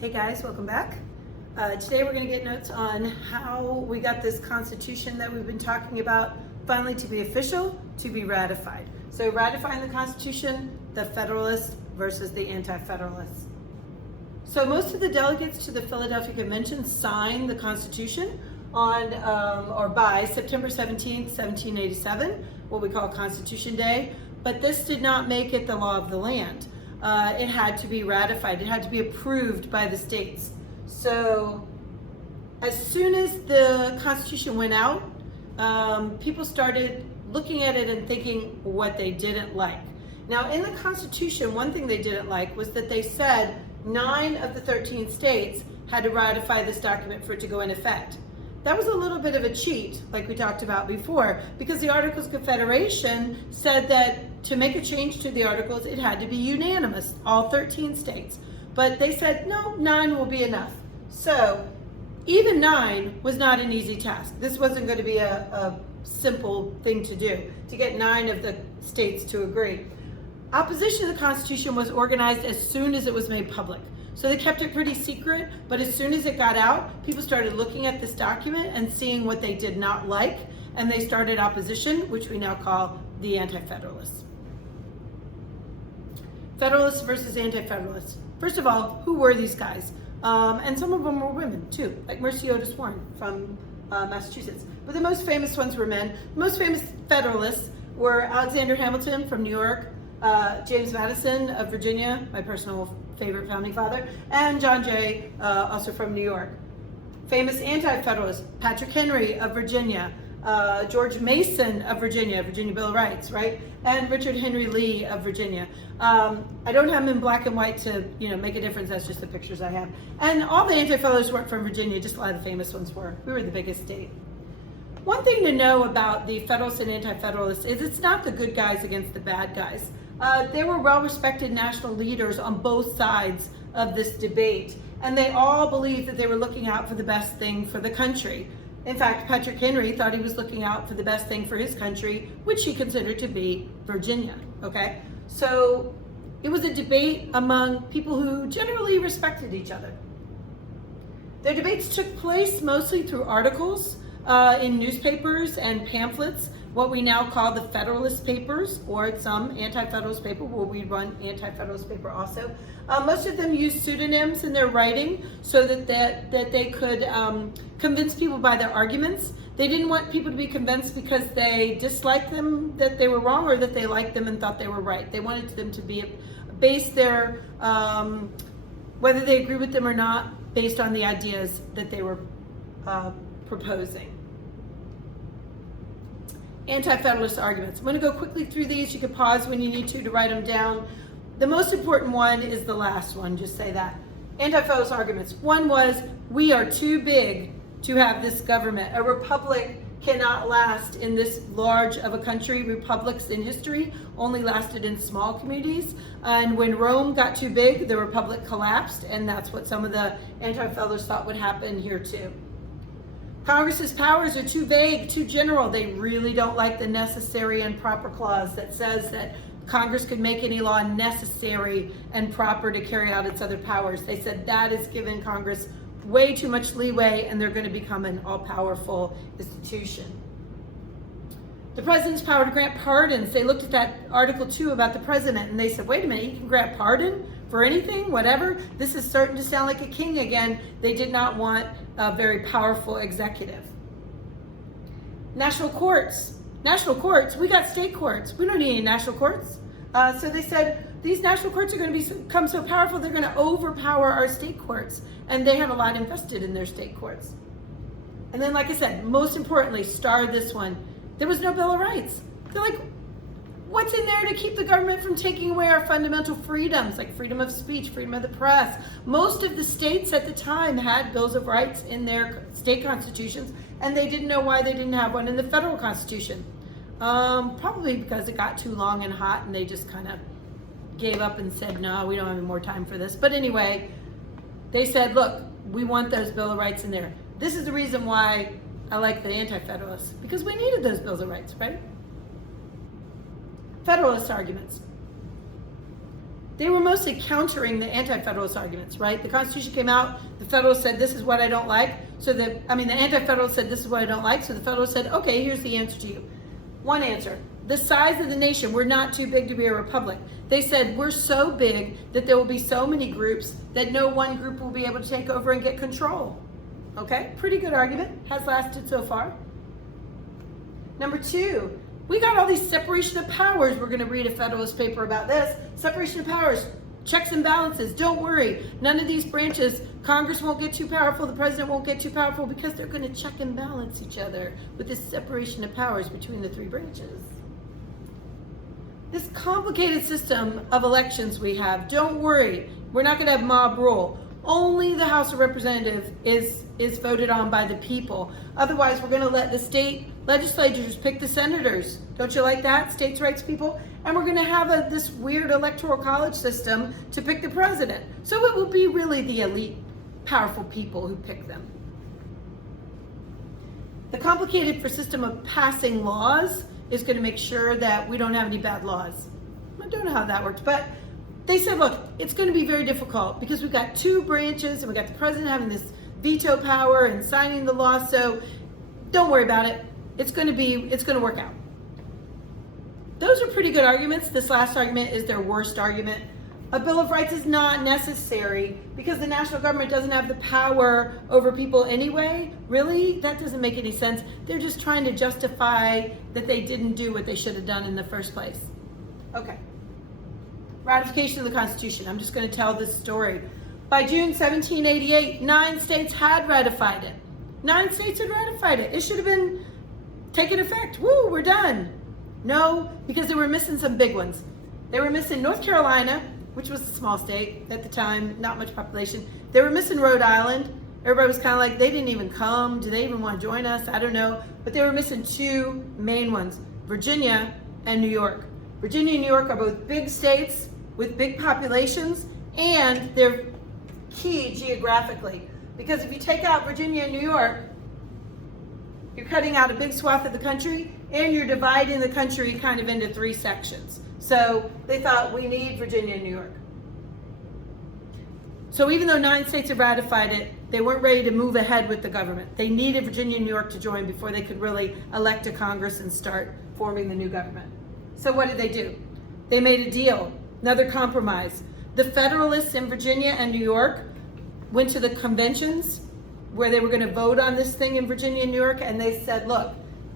Hey guys, welcome back. Today we're going to get notes on how we got this Constitution that we've been talking about finally to be official, to be ratified. So ratifying the Constitution, the Federalists versus the Anti-Federalists. So most of the delegates to the Philadelphia Convention signed the Constitution on or by September 17th, 1787, what we call Constitution Day, but this did not make it the law of the land. It had to be ratified. It had to be approved by the states. So as soon as the Constitution went out, people started looking at it and thinking what they didn't like. Now in the Constitution, one thing they didn't like was that they said 9 of the 13 states had to ratify this document for it to go in effect. That was a little bit of a cheat, like we talked about before, because the Articles of Confederation said that to make a change to the Articles, it had to be unanimous, all 13 states. But they said, no, 9 will be enough. So even 9 was not an easy task. This wasn't going to be a simple thing to do, to get 9 of the states to agree. Opposition to the Constitution was organized as soon as it was made public. So they kept it pretty secret, but as soon as it got out, people started looking at this document and seeing what they did not like, and they started opposition, which we now call the Anti-Federalists. Federalists versus Anti-Federalists. First of all, who were these guys? And some of them were women too, like Mercy Otis Warren from Massachusetts. But the most famous ones were men. The most famous Federalists were Alexander Hamilton from New York, James Madison of Virginia, my personal favorite founding father, and John Jay, also from New York. Famous Anti-Federalists, Patrick Henry of Virginia, George Mason of Virginia, Virginia Bill of Rights, right? And Richard Henry Lee of Virginia. I don't have them in black and white to, make a difference. That's just the pictures I have. And all the Anti-Federalists weren't from Virginia, just a lot of the famous ones were. We were the biggest state. One thing to know about the Federalists and Anti-Federalists is it's not the good guys against the bad guys. They were well-respected national leaders on both sides of this debate, and they all believed that they were looking out for the best thing for the country. In fact, Patrick Henry thought he was looking out for the best thing for his country, which he considered to be Virginia, okay? So it was a debate among people who generally respected each other. Their debates took place mostly through articles in newspapers and pamphlets, what we now call the Federalist Papers, or some Anti-Federalist paper, where we run Anti-Federalist paper also. Most of them used pseudonyms in their writing so that they could convince people by their arguments. They didn't want people to be convinced because they disliked them that they were wrong or that they liked them and thought they were right. They wanted them to be base their, whether they agree with them or not, based on the ideas that they were proposing. Anti-Federalist arguments. I'm going to go quickly through these. You can pause when you need to write them down. The most important one is the last one, just say that. Anti-Federalist arguments. One was, we are too big to have this government. A republic cannot last in this large of a country. Republics in history only lasted in small communities. And when Rome got too big, the republic collapsed, and that's what some of the Anti-Federalists thought would happen here too. Congress's powers are too vague, too general. They really don't like the necessary and proper clause that says that Congress could make any law necessary and proper to carry out its other powers. They said that is giving Congress way too much leeway and they're going to become an all-powerful institution. The president's power to grant pardons. They looked at that Article 2 about the president and they said, wait a minute, he can grant pardon for anything, whatever? This is starting to sound like a king again. They did not want a very powerful executive. National courts. National courts, we got state courts. We don't need any national courts. So they said, these national courts are going to become so powerful, they're going to overpower our state courts. And they have a lot invested in their state courts. And then, like I said, most importantly, star this one, there was no Bill of Rights. They're like, what's in there to keep the government from taking away our fundamental freedoms, like freedom of speech, freedom of the press? Most of the states at the time had bills of rights in their state constitutions, and they didn't know why they didn't have one in the federal constitution. Probably because it got too long and hot, and they just kind of gave up and said, no, we don't have any more time for this. But anyway, they said, look, we want those Bill of Rights in there. This is the reason why I like the Anti-Federalists, because we needed those bills of rights, right? Federalist arguments. they were mostly countering the anti-federalist arguments, right? The Constitution came out, the Federalists said, this is what I don't like. The anti-federalists said, this is what I don't like. So the Federalists said, okay, here's the answer to you. One answer: the size of the nation, we're not too big to be a republic. They said, we're so big that there will be so many groups that no one group will be able to take over and get control. Okay, pretty good argument, has lasted so far. Number two, we got all these separation of powers. We're going to read a Federalist paper about this. Separation of powers, checks and balances. Don't worry, none of these branches, Congress won't get too powerful, the president won't get too powerful, because they're going to check and balance each other with this separation of powers between the three branches. This complicated system of elections we have, don't worry, we're not going to have mob rule. Only the House of Representatives is voted on by the people. Otherwise, we're going to let the state legislatures pick the senators. Don't you like that, states' rights people? And we're going to have this weird electoral college system to pick the president. So it will be really the elite, powerful people who pick them. The complicated system of passing laws is going to make sure that we don't have any bad laws. I don't know how that works, but they said, look, it's going to be very difficult because we've got two branches and we've got the president having this veto power and signing the law, so don't worry about it. It's going to work out. Those are pretty good arguments. This last argument is their worst argument. A Bill of Rights is not necessary because the national government doesn't have the power over people anyway. Really? That doesn't make any sense. They're just trying to justify that they didn't do what they should have done in the first place. Okay. Ratification of the Constitution. I'm just going to tell this story. By June 1788, 9 states had ratified it. 9 states had ratified it. It should have been taken effect. Woo, we're done. No, because they were missing some big ones. They were missing North Carolina, which was a small state at the time, not much population. They were missing Rhode Island. Everybody was kind of like, they didn't even come. Do they even want to join us? I don't know. But they were missing 2 main ones, Virginia and New York. Virginia and New York are both big states with big populations, and they're key geographically. Because if you take out Virginia and New York, you're cutting out a big swath of the country, and you're dividing the country kind of into 3 sections. So they thought, we need Virginia and New York. So even though 9 states have ratified it, they weren't ready to move ahead with the government. They needed Virginia and New York to join before they could really elect a Congress and start forming the new government. So what did they do? They made a deal, another compromise. The Federalists in Virginia and New York went to the conventions where they were going to vote on this thing in Virginia and New York, and they said, look,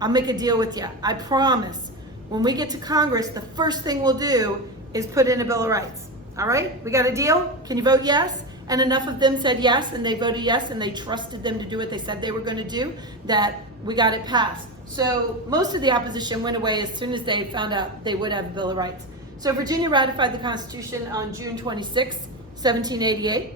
I'll make a deal with you. I promise. When we get to Congress, the first thing we'll do is put in a Bill of Rights. All right? We got a deal? Can you vote yes? And enough of them said yes, and they voted yes, and they trusted them to do what they said they were going to do, that we got it passed. So most of the opposition went away as soon as they found out they would have a Bill of Rights. So Virginia ratified the Constitution on June 26, 1788.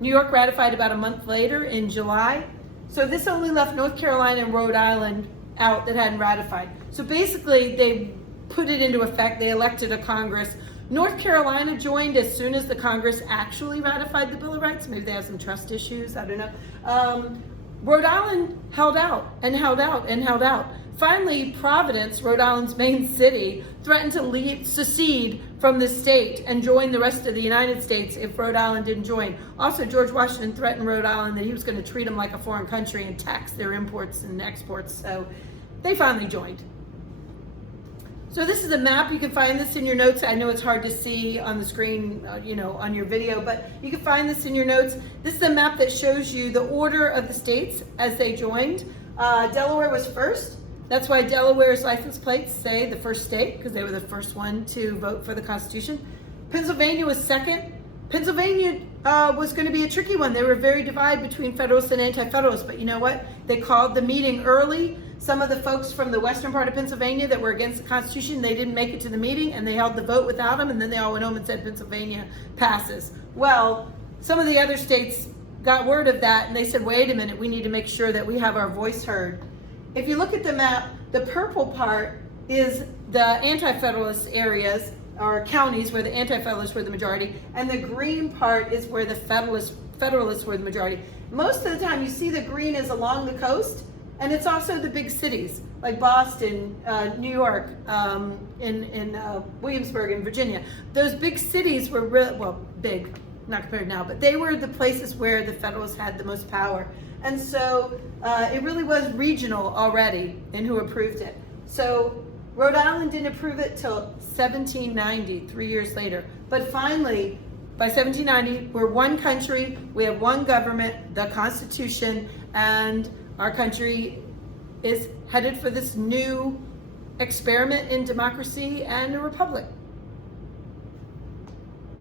New York ratified about a month later in July. So this only left North Carolina and Rhode Island out that hadn't ratified. So basically they put it into effect. They elected a Congress. North Carolina joined as soon as the Congress actually ratified the Bill of Rights. Maybe they have some trust issues, I don't know. Rhode Island held out and held out and held out. Finally, Providence, Rhode Island's main city, threatened to secede from the state and join the rest of the United States if Rhode Island didn't join. Also, George Washington threatened Rhode Island that he was going to treat them like a foreign country and tax their imports and exports. So they finally joined. So this is a map. You can find this in your notes. I know it's hard to see on the screen, on your video, but you can find this in your notes. This is a map that shows you the order of the states as they joined. Delaware was first. That's why Delaware's license plates say the first state, because they were the first one to vote for the Constitution. Pennsylvania was second. Pennsylvania was going to be a tricky one. They were very divided between Federalists and Anti-Federalists, but you know what? They called the meeting early. Some of the folks from the western part of Pennsylvania that were against the Constitution, they didn't make it to the meeting, and they held the vote without them, and then they all went home and said Pennsylvania passes. Well, some of the other states got word of that, and they said, wait a minute, we need to make sure that we have our voice heard. If you look at the map, the purple part is the Anti-Federalist areas, or counties where the Anti-Federalists were the majority, and the green part is where the Federalists were the majority. Most of the time you see the green is along the coast, and it's also the big cities. like Boston, New York, in Williamsburg in Virginia. Those big cities were big, not compared now, but they were the places where the Federalists had the most power. And so it really was regional already in who approved it. So Rhode Island didn't approve it till 1790, 3 years later. But finally, by 1790, we're one country, we have one government, the Constitution, and our country is headed for this new experiment in democracy and a republic.